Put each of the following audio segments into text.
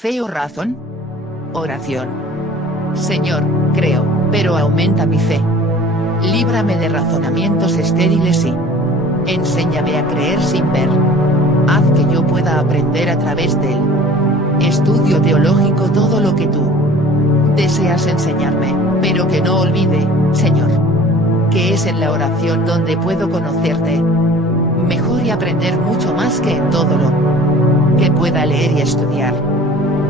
¿Fe o razón? Oración. Señor, creo, pero aumenta mi fe. Líbrame de razonamientos estériles y enséñame a creer sin ver. Haz que yo pueda aprender a través del estudio teológico todo lo que tú deseas enseñarme, pero que no olvide, Señor, que es en la oración donde puedo conocerte mejor y aprender mucho más que en todo lo que pueda leer y estudiar.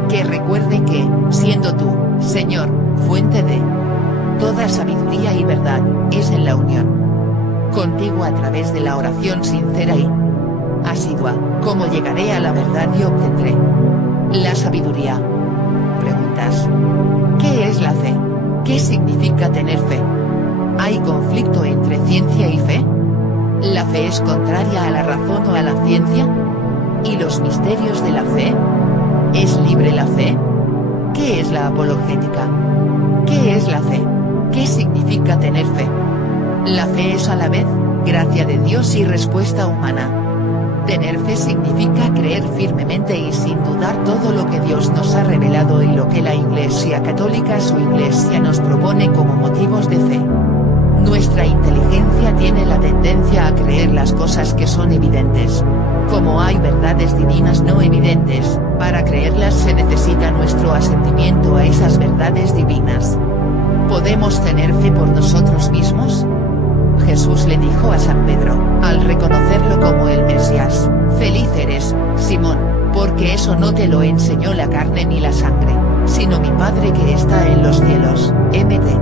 Que recuerde que, siendo tú, Señor, fuente de toda sabiduría y verdad, es en la unión contigo a través de la oración sincera y asidua, como llegaré a la verdad y obtendré la sabiduría. Preguntas. ¿Qué es la fe? ¿Qué significa tener fe? ¿Hay conflicto entre ciencia y fe? ¿La fe es contraria a la razón o a la ciencia? ¿Y los misterios de la fe? ¿Es libre la fe? ¿Qué es la apologética? ¿Qué es la fe? ¿Qué significa tener fe? La fe es a la vez gracia de Dios y respuesta humana. Tener fe significa creer firmemente y sin dudar todo lo que Dios nos ha revelado y lo que la Iglesia Católica, su Iglesia, nos propone como motivos de fe. Nuestra inteligencia tiene la tendencia a creer las cosas que son evidentes. Como hay verdades divinas no evidentes, para creerlas se necesita nuestro asentimiento a esas verdades divinas. ¿Podemos tener fe por nosotros mismos? Jesús le dijo a San Pedro, al reconocerlo como el Mesías: feliz eres, Simón, porque eso no te lo enseñó la carne ni la sangre, sino mi Padre que está en los cielos. Mt.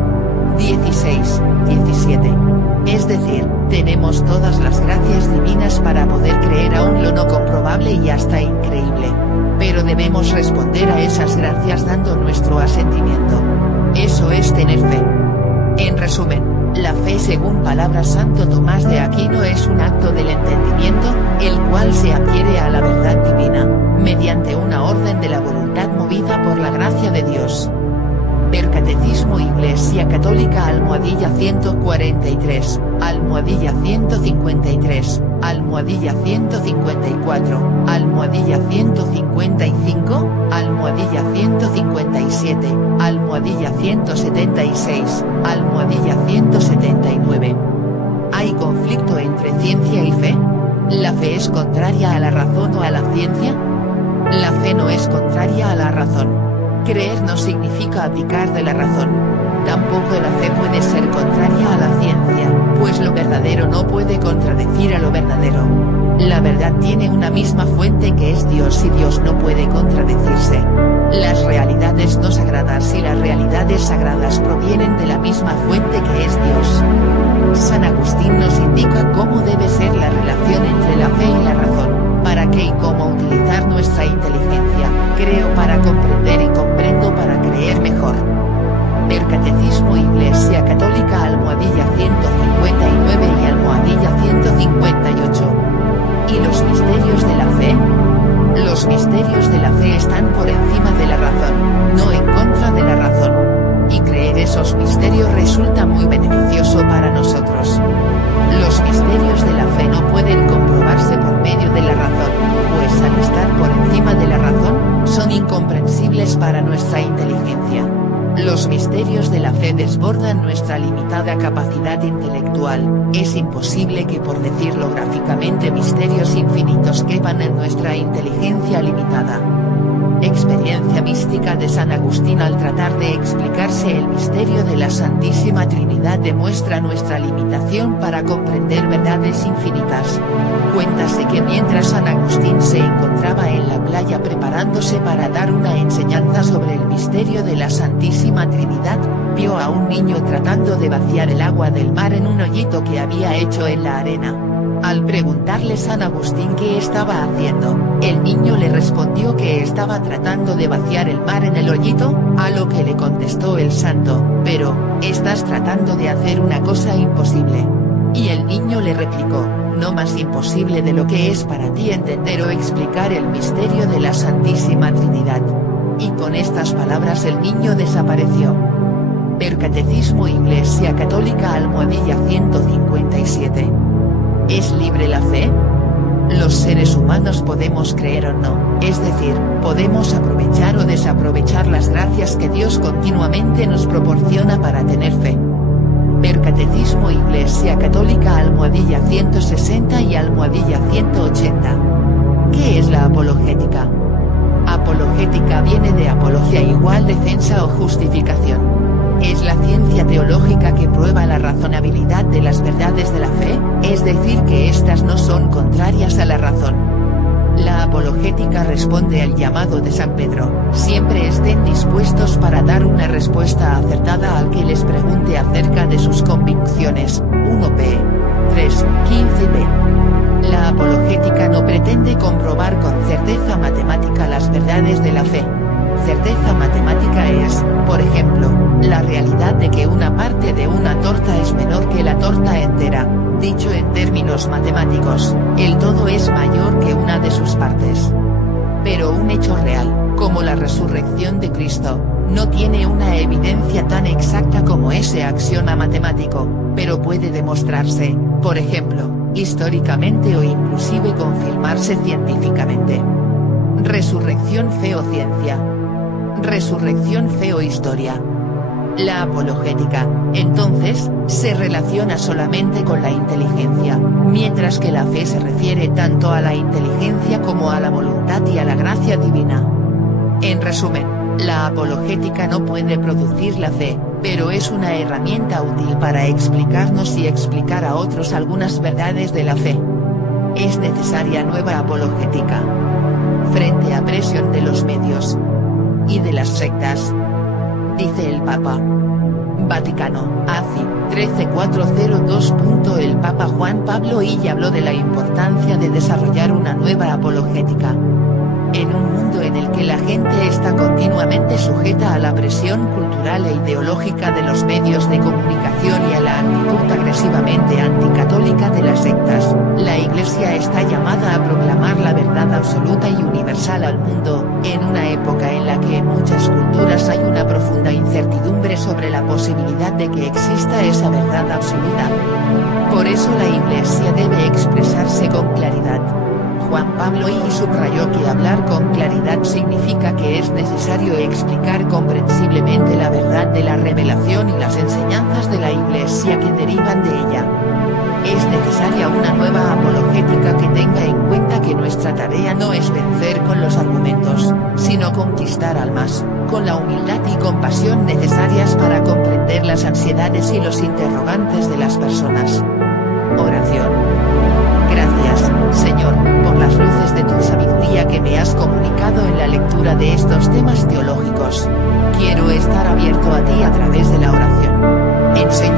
16:17. Es decir, tenemos todas las gracias divinas para poder creer aún lo no comprobable y hasta increíble. Pero debemos responder a esas gracias dando nuestro asentimiento. Eso es tener fe. En resumen, la fe según palabra Santo Tomás de Aquino es un acto del entendimiento, el cual se adhiere a la verdad divina, mediante una orden de la voluntad movida por la gracia de Dios. Ver Catecismo Iglesia Católica almohadilla 143, almohadilla 153, almohadilla 154, almohadilla 155, almohadilla 157, almohadilla 176, almohadilla 179. ¿Hay conflicto entre ciencia y fe? ¿La fe es contraria a la razón o a la ciencia? La fe no es contraria a la razón. Creer no significa abdicar de la razón. Tampoco la fe puede ser contraria a la ciencia, pues lo verdadero no puede contradecir a lo verdadero. La verdad tiene una misma fuente que es Dios y Dios no puede contradecirse. Las realidades no sagradas y las realidades sagradas provienen de la misma fuente que es Dios. San Agustín nos indica cómo debe ser la relación entre la fe y la razón, para qué y cómo utilizar nuestra inteligencia. Creo para comprender y comprendo para creer mejor. Ver Catecismo Iglesia Católica almohadilla 159 y almohadilla 158. ¿Y los misterios de la fe? Los misterios de la fe están por encima de la razón, no en contra de la razón. Y creer esos misterios resulta muy beneficioso para nosotros. Los misterios de la fe no pueden comprobarse por medio de la razón, pues al estar por encima de la razón, son incomprensibles para nuestra inteligencia. Los misterios de la fe desbordan nuestra limitada capacidad intelectual. Es imposible que, por decirlo gráficamente, misterios infinitos quepan en nuestra inteligencia limitada. Experiencia mística de San Agustín. Al tratar de explicarse el misterio de la Santísima Trinidad demuestra nuestra limitación para comprender verdades infinitas. Cuéntase que mientras San Agustín se encontraba en la playa preparándose para dar una enseñanza sobre el misterio de la Santísima Trinidad, vio a un niño tratando de vaciar el agua del mar en un hoyito que había hecho en la arena. Al preguntarle San Agustín qué estaba haciendo, el niño le respondió que estaba tratando de vaciar el mar en el hoyito, a lo que le contestó el santo: pero, estás tratando de hacer una cosa imposible. Y el niño le replicó: no más imposible de lo que es para ti entender o explicar el misterio de la Santísima Trinidad. Y con estas palabras el niño desapareció. Ver Catecismo Iglesia Católica almohadilla 157. ¿Es libre la fe? Los seres humanos podemos creer o no, es decir, podemos aprovechar o desaprovechar las gracias que Dios continuamente nos proporciona para tener fe. Ver Catecismo Iglesia Católica almohadilla 160 y almohadilla 180. ¿Qué es la apologética? Apologética viene de apología igual defensa o justificación. Es la ciencia teológica que prueba la razonabilidad de las verdades de la fe, es decir que éstas no son contrarias a la razón. La apologética responde al llamado de San Pedro: siempre estén dispuestos para dar una respuesta acertada al que les pregunte acerca de sus convicciones. 1 P. 3:15b. La apologética no pretende comprobar con certeza matemática las verdades de la fe. Certeza matemática es, por ejemplo, la realidad de que una parte de una torta es menor que la torta entera. Dicho en términos matemáticos, el todo es mayor que una de sus partes. Pero un hecho real, como la resurrección de Cristo, no tiene una evidencia tan exacta como ese axioma matemático, pero puede demostrarse, por ejemplo, históricamente o inclusive confirmarse científicamente. Resurrección, fe o ciencia. Resurrección, fe o historia. La apologética, entonces, se relaciona solamente con la inteligencia, mientras que la fe se refiere tanto a la inteligencia como a la voluntad y a la gracia divina. En resumen, la apologética no puede producir la fe, pero es una herramienta útil para explicarnos y explicar a otros algunas verdades de la fe. Es necesaria nueva apologética. Frente a presión de los medios y de las sectas. Dice el Papa. Vaticano, ACI, 13402. El Papa Juan Pablo I habló de la importancia de desarrollar una nueva apologética. En un mundo en el que la gente está continuamente sujeta a la presión cultural e ideológica de los medios de comunicación y a la actitud agresivamente anticatólica de las sectas, la Iglesia está llamada a proclamar la verdad absoluta y universal al mundo, en una época en la que en muchas culturas hay una profunda incertidumbre sobre la posibilidad de que exista esa verdad absoluta. Por eso la Iglesia debe expresarse con claridad. Juan Pablo I subrayó que hablar con claridad significa que es necesario explicar comprensiblemente la verdad de la revelación y las enseñanzas de la Iglesia que derivan de ella. Es necesaria una nueva apologética que tenga en cuenta que nuestra tarea no es vencer con los argumentos, sino conquistar almas, con la humildad y compasión necesarias para comprender las ansiedades y los interrogantes de las personas. Oración. Gracias, Señor, por las luces de tu sabiduría que me has comunicado en la lectura de estos temas teológicos. Quiero estar abierto a ti a través de la oración. Enséñame